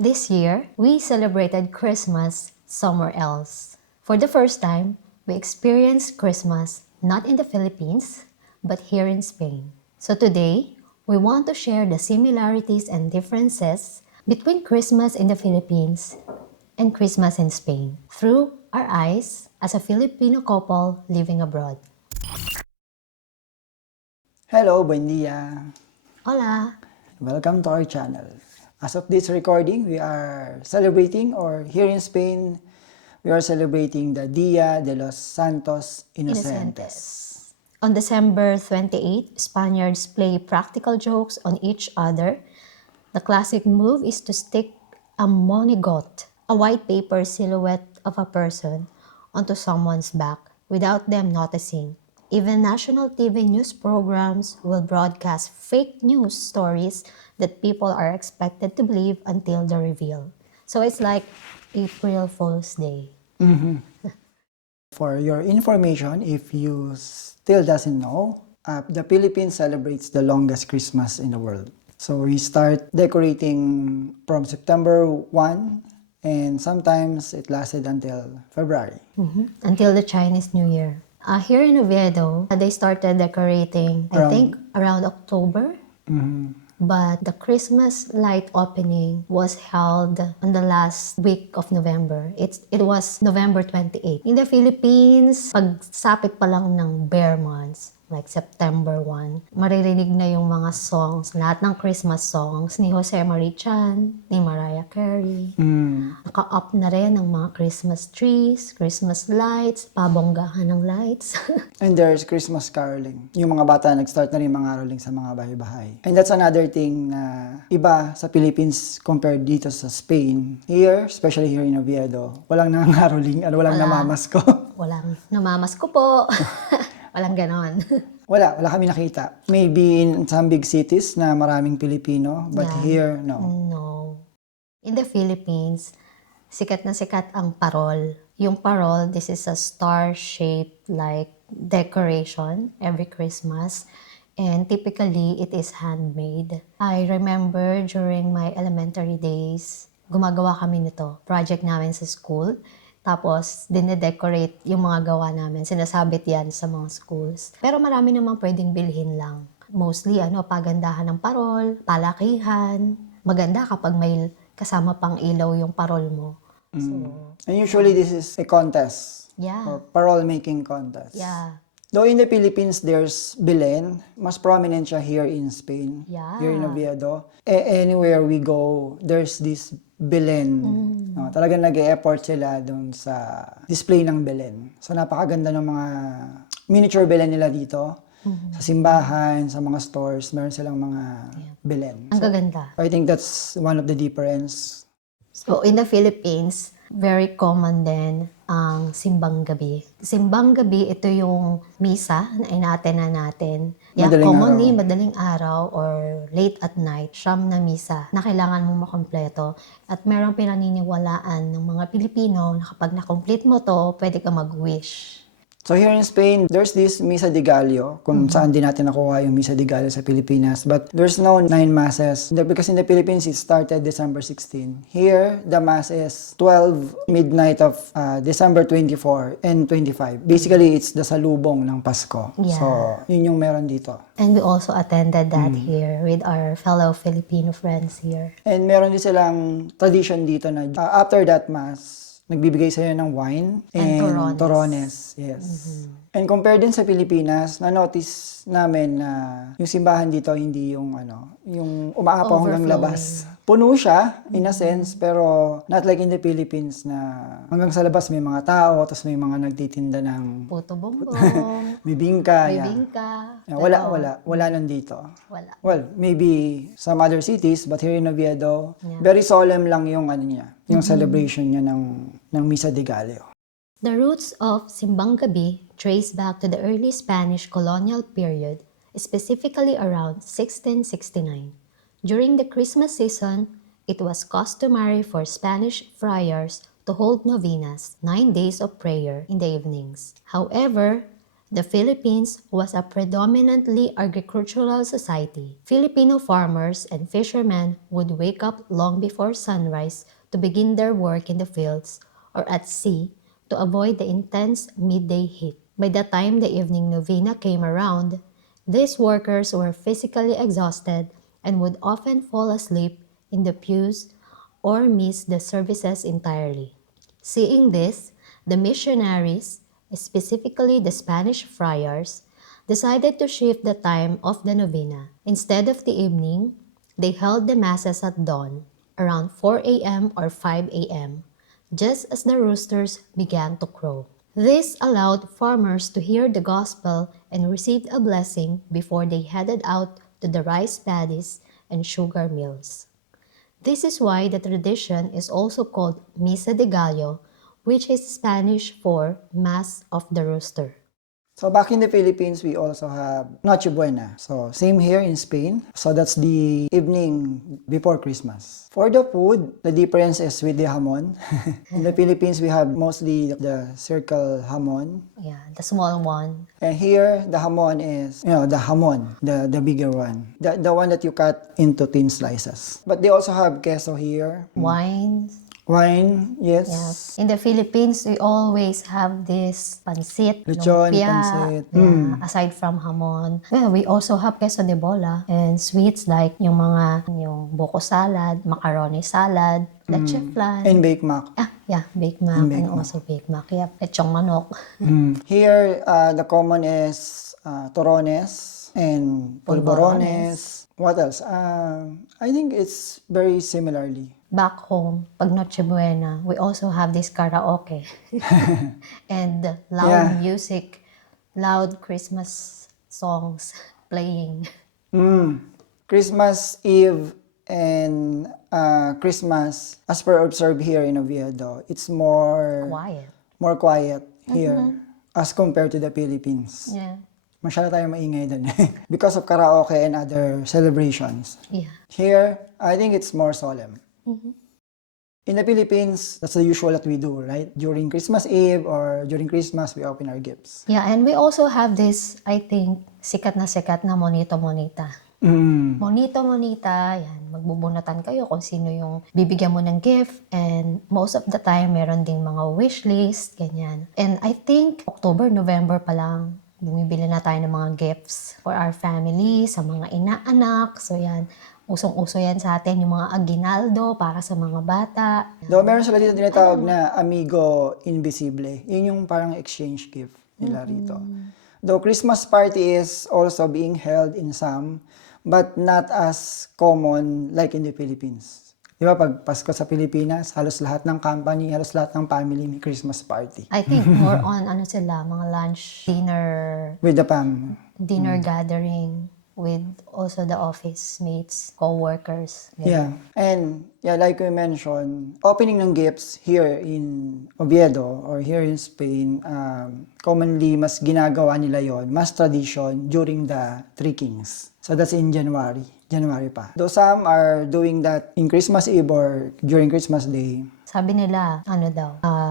This year, we celebrated Christmas somewhere else. For the first time, we experienced Christmas not in the Philippines, but here in Spain. So today, we want to share the similarities and differences between Christmas in the Philippines and Christmas in Spain through our eyes as a Filipino couple living abroad. Hello, buen dia. Hola! Welcome to our channel. As of this recording, we are celebrating, or here in Spain, we are celebrating the Dia de los Santos Inocentes. On December 28, Spaniards play practical jokes on each other. The classic move is to stick a monigot, a white paper silhouette of a person, onto someone's back without them noticing. Even national TV news programs will broadcast fake news stories that people are expected to believe until the reveal. So it's like April Fool's Day. For your information, if you still doesn't know, the Philippines celebrates the longest Christmas in the world. So we start decorating from September 1, and sometimes it lasted until February. Until the Chinese New Year. Here in Oviedo, they started decorating, I think, around October. But the Christmas light opening was held on the last week of November. It was November 28. In the Philippines, pagsapit pa lang ng bare months, like September 1, maririnig na yung mga songs, lahat ng Christmas songs ni Jose Marichan, ni Mariah Carey. Naka-up na rin ang mga Christmas trees, Christmas lights, pabonggahan ng lights. And there's Christmas caroling. Yung mga bata nag-start na rin mangaroling sa mga bahay-bahay. And that's another thing na iba sa Philippines compared dito sa Spain. Here, especially here in Oviedo, walang nangaroling, walang namamasko. Walang namamasko po. Walang ganon. Wala kami nakita. Maybe in some big cities na maraming Pilipino, but here, no. No. In the Philippines, sikat na sikat ang parol. Yung parol, this is a star-shaped like decoration every Christmas. And typically, it is handmade. I remember during my elementary days, gumagawa kami nito. Project namin sa school. Tapos, dine-decorate yung mga gawa namin. Sinasabit yan sa mga schools. Pero marami namang pwedeng bilhin lang. Mostly, pagandahan ng parol, palakihan. Maganda kapag may kasama pang ilaw yung parol mo. So, And usually, this is a contest. yeah. Or parol making contest. Yeah. Though in the Philippines, there's Belen. Mas prominent siya here in Spain. Yeah. Here in Oviedo. Anywhere we go, there's this Belen. No, talagang nag-e-effort sila dun sa display ng Belen. So napakaganda ng mga miniature Belen nila dito. Sa simbahan, sa mga stores, meron silang mga Belen. Ang gaganda. I think that's one of the difference. So, in the Philippines, very common din ang simbang gabi. Simbang gabi, ito yung misa na inaatena natin. Yeah, madaling araw or late at night, siyam na misa na kailangan mong makompleto. At merong pinaniniwalaan ng mga Pilipino na kapag na-complete mo to, pwede ka mag-wish. So here in Spain, there's this Misa de Gallo, kung saan din natin nakuha yung Misa de Gallo sa Pilipinas. But there's no 9 masses. Because in the Philippines, it started December 16. Here, the mass is 12 midnight of December 24 and 25. Basically, it's the salubong ng Pasko. Yeah. So, yun yung meron dito. And we also attended that here with our fellow Filipino friends here. And meron din silang tradition dito na after that mass, nagbibigay sa'yo ng wine and torones. Yes. And compared din sa Pilipinas, na-notice namin na yung simbahan dito hindi yung yung umaapaw hanggang labas. Puno siya, in a sense, pero not like in the Philippines na hanggang sa labas may mga tao, tapos may mga nagtitinda ng Puto bongbong, bibingka. bibingka. Wala nandito. Wala. Well, maybe some other cities, but here in Oviedo, very solemn lang yung yung celebration niya ng Misa de Gallo. The roots of Simbang Gabi trace back to the early Spanish colonial period, specifically around 1669. During the Christmas season, it was customary for Spanish friars to hold novenas, 9 days of prayer in the evenings. However, The Philippines was a predominantly agricultural society. Filipino farmers and fishermen would wake up long before sunrise to begin their work in the fields or at sea to avoid the intense midday heat. By the time the evening novena came around, these workers were physically exhausted and would often fall asleep in the pews or miss the services entirely. Seeing this, the missionaries, specifically the Spanish friars, decided to shift the time of the novena. Instead of the evening, they held the masses at dawn, around 4 a.m. or 5 a.m., just as the roosters began to crow. This allowed farmers to hear the gospel and receive a blessing before they headed out to the rice paddies and sugar mills. This is why the tradition is also called Misa de Gallo, which is Spanish for Mass of the Rooster. So back in the Philippines, we also have Noche Buena. So same here in Spain. So that's the evening before Christmas. For the food, the difference is with the hamon. In the Philippines, we have mostly the circle hamon. Yeah, the small one. And here, the hamon is, the hamon, the bigger one. The one that you cut into thin slices. But they also have queso here. Wines. Wine, yes. Yes. In the Philippines, we always have this pansit, Lechon, lumpia. pansit. Yeah, aside from hamon. Well, we also have queso de bola and sweets like yung buko salad, macaroni salad, leche flan. And baked mac. Baked mac and also baked mac. Yep, lechong manok. Here, the common is torones and polvorones. What else? I think it's very similarly. Back home, pag Noche Buena, we also have this karaoke. And loud music, loud Christmas songs playing. Christmas Eve and Christmas, as per observed here in Oviedo, it's more quiet here as compared to the Philippines. Yeah. Masyado tayo maingay dun because of karaoke and other celebrations. Yeah. Here, I think it's more solemn. In the Philippines, that's the usual that we do, right? During Christmas Eve or during Christmas, we open our gifts. Yeah, and we also have this, I think, sikat na Monito Monita. Monito Monita, yan, magbubunatan kayo kung sino yung bibigyan mo ng gift. And most of the time, meron ding mga wish list, ganyan. And I think, October, November pa lang, bumibili na tayo ng mga gifts for our family, sa mga inaanak. So yan, usong-uso yan sa atin, yung mga aguinaldo para sa mga bata. Though meron sila dito tinatawag na Amigo Invisible. Yun yung parang exchange gift nila rito. Though Christmas party is also being held in some, but not as common like in the Philippines. Di ba, pag Pasko sa Pilipinas, halos lahat ng company, halos lahat ng family may Christmas party. I think more on, mga lunch, With the fam. dinner gathering with also the office mates, co-workers. Yeah. And like we mentioned, opening ng gifts here in Oviedo or here in Spain, commonly mas ginagawa nila yon, mas tradition during the Three Kings. So that's in January pa. Though some are doing that in Christmas Eve or during Christmas Day. Sabi nila,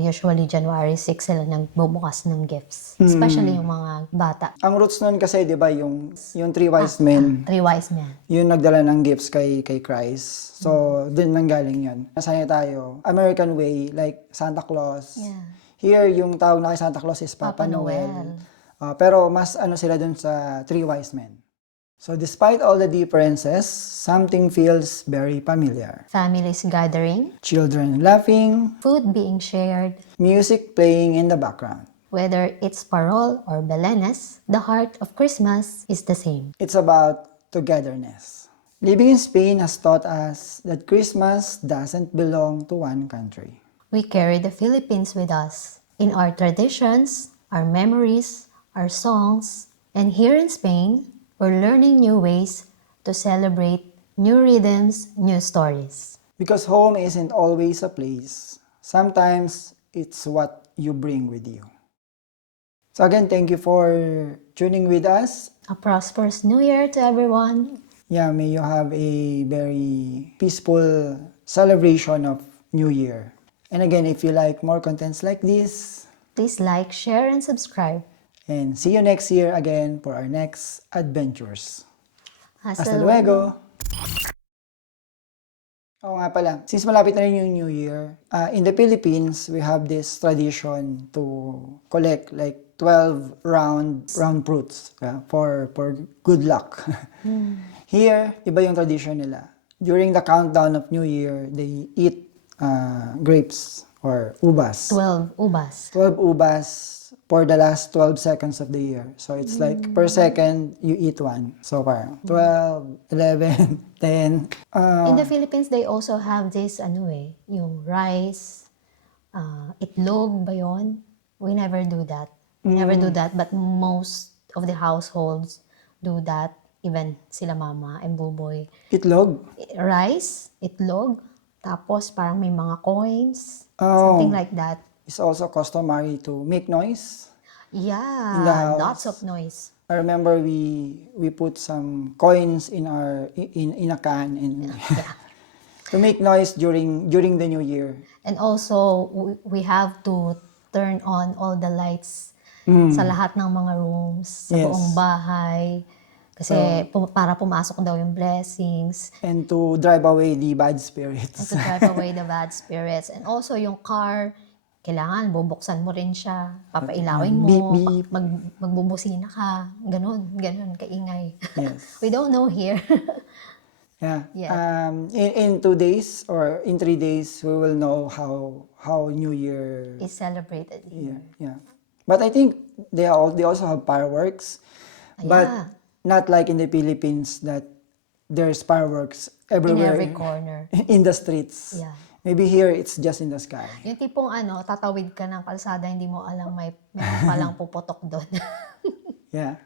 usually January 6 sila nagbubukas ng gifts. Especially yung mga bata. Ang roots nun kasi, di ba, yung Three Wise Men. Three Wise Men. Yung nagdala ng gifts kay Christ. So, dun nanggaling yun. Nasanya tayo, American way, like Santa Claus. Yeah. Here, yung tawag na kay Santa Claus is Papa Noel. Pero mas sila dun sa Three Wise Men. So, despite all the differences, something feels very familiar. Families gathering. Children laughing. Food being shared. Music playing in the background. Whether it's parol or belenes, the heart of Christmas is the same. It's about togetherness. Living in Spain has taught us that Christmas doesn't belong to one country. We carry the Philippines with us in our traditions, our memories, our songs, and here in Spain, we're learning new ways to celebrate new rhythms, new stories. Because home isn't always a place. Sometimes it's what you bring with you. So again, thank you for tuning with us. A prosperous New Year to everyone. Yeah, may you have a very peaceful celebration of New Year. And again, if you like more contents like this, Please like, share, and subscribe. And see you next year again for our next adventures. Hasta luego! Oo nga pala, since malapit na rin yung New Year, in the Philippines, we have this tradition to collect like 12 round fruits for good luck. Here, iba yung tradition nila. During the countdown of New Year, they eat grapes or ubas. 12 ubas. 12 ubas for the last 12 seconds of the year. So it's like per second, you eat one. So parang 12, 11, 10. In the Philippines, they also have this, yung rice, itlog ba yun? We never do that. We never do that, but most of the households do that. Even sila mama and buboy. Itlog. Rice, itlog, tapos parang may mga coins, Oh. something like that. It's also customary to make noise. Yeah, In the house. lots of noise. I remember we put some coins in a can and to make noise during the New Year. And also, we have to turn on all the lights sa lahat ng mga rooms, sa Yes. buong bahay. Kasi para pumasok daw yung blessings, And to drive away the bad and spirits. to drive away the bad spirits. And also, yung car, kailangan bubuksan mo rin siya, papailawin mo, Beep, beep. magbubusina ka, ganun, kaingay. Yes. We don't know here. Yeah. Yeah. In 2 days or in 3 days, we will know how New Year. Is celebrated here. Yeah. But I think they also have fireworks, but Yeah. not like in the Philippines that there's fireworks In everywhere every corner. in the streets. Yeah. Maybe here it's just in the sky. Yung tipong tatawid ka ng kalsada, hindi mo alam may palang puputok doon. Yeah.